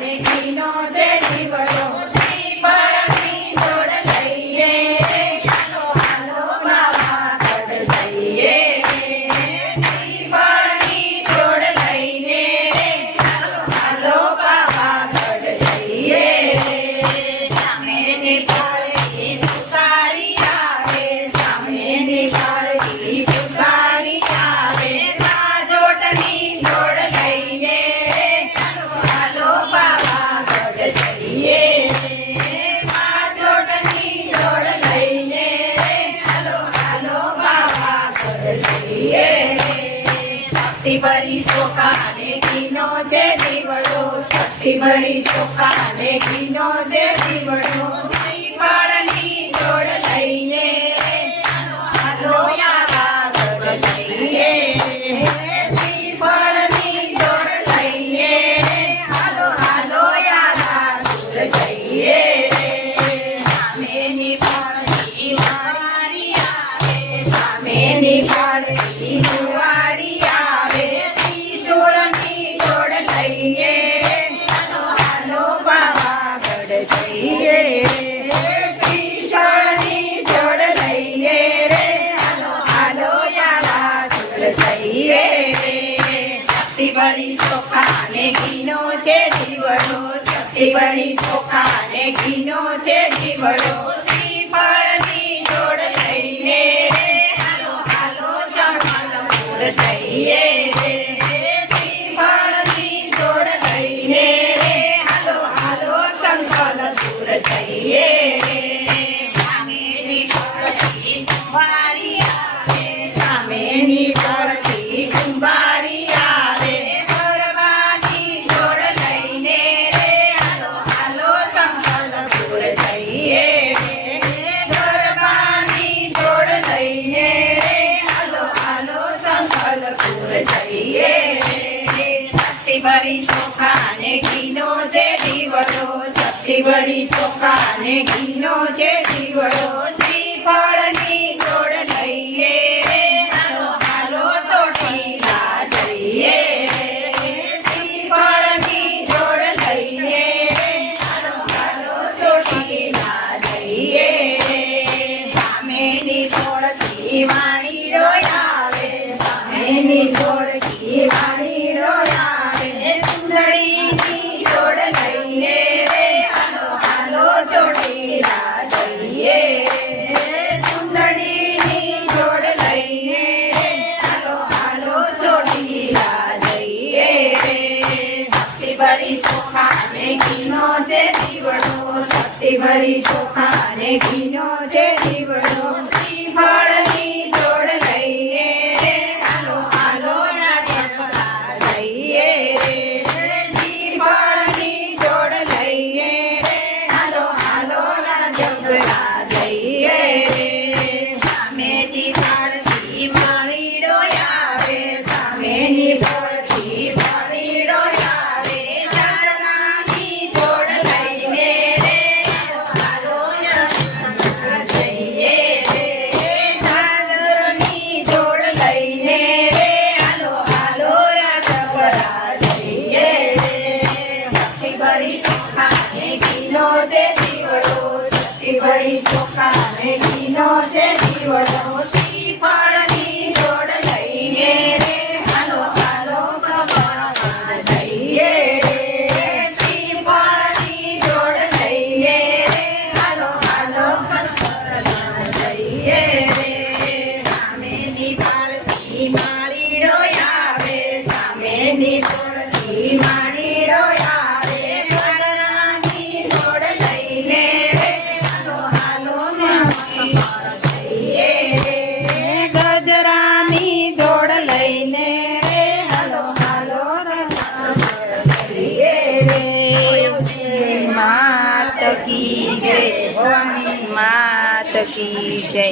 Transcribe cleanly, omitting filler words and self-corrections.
ને ઘીનો છે દીવડો શ્રીફળની જોડ લઈએ હાલો હાલો પાવાગઢ જઈએ શ્રીફળની જોડ લઈને હાલો હાલો પાવાગઢ જઈએ સામેની પાલકી સુકારી આવે સામેની પાલકી સુકારી આવે રાજોટની જોડ લઈને હાલો હાલો પાવાગઢ જઈએ રાજોટની જોડ લઈને હાલો હાલો પાવાગઢ જઈએ શક્તિ ભરી ચોખા ને ઘીનો છે દીવડો શક્તિ ભરી ચોખા ને ઘીનો છે દીવડો શ્રીફળની જોડ લઈને હાલો હાલો પાવાગઢ જઈએ શ્રીફળની જોડ લઈએ હાલો હાલો પાવાગઢ જઈએ સામેની પાલકી વારી આવે સામેની પાલકી વારી આવે ત્રિશૂળની જોડ લઈએ હાલો હાલો પાવાગઢ જઈએ ત્રિશૂળની જોડ લઈએ હાલો હાલો પાવાગઢ જઈએ શક્તિ ભરી ચોખા ને ઘીનો છે દીવડો શક્તિ ભરી ચોખા ને ઘીનો છે દીવડો શ્રીફળની જોડ લઈને હાલો હાલો શણગારપુર જઈએ શ્રીફળની જોડ લઈને હાલો હાલો શંકરપુર જઈએ સામેની પાલકી કુંભારી આવે સામેની પાલકી કુંભારી આવે ગરબાની જોડ લઈને હાલો હાલો શંકરપુર જઈએ ગરબાની જોડ લઈને હાલો હાલો શંકરપુર જઈએ શક્તિ ભરી ચોખા ને ઘીનો છે દીવડો શક્તિ ભરી ચોખા ને ઘીનો છે દીવડો શ્રીફળની જોડ લઈએ હાલો હાલો ચોટીલા જઈએ શ્રીફળની જોડ લઈએ હાલો હાલો ચોટીલા જઈએ સામેની જોડથી વાણીડો આવે સામેની જોડથી વાણીડો આવે સુંદરીની જોડ લઈને હાલો હાલો ચોટીલા જઈએ સુંદરીની જોડ લઈને હાલો હાલો ચોટીલા જઈએ શક્તિ ભરી ચોખા ને ઘીનો છે દીવડો શક્તિ ભરી ચોખા ને ઘીનો છે દીવડો શ્રીફળની જોડ લઈએ હાલો હાલો રાજપરા જઈએ શ્રીફળની જોડ લઈએ હાલો હાલો રાજપરા જઈએ સામેની પાલકી વાળીડો આવે સામેની પાલકી વાળીડો આવે ચાંદનાની જોડ લઈને હાલો હાલો રાજપરા જઈએ ચાદરની જોડ લઈને હાલો હાલો રાજપરા જઈએ શક્તિ ભરી ચોખા ને ઘીનો છે દીવડો શક્તિ ભરી ચોખા ને ઘીનો છે દીવડો શ્રીફળની જોડ લઈને હાલો હાલો પાવાગઢ જઈએ શ્રીફળની જોડ લઈએ હાલો હાલો પાવાગઢ જઈએ સામેની પાલકી માળીડો આવે સામેની પાલકી માળીડો આવે ગરનાની જોડ લઈને હાલો હાલો જઈએ ગજરાની જોડ લઈને હાલો હાલો જઈએ માત કી જય ભવાની માત કી જય.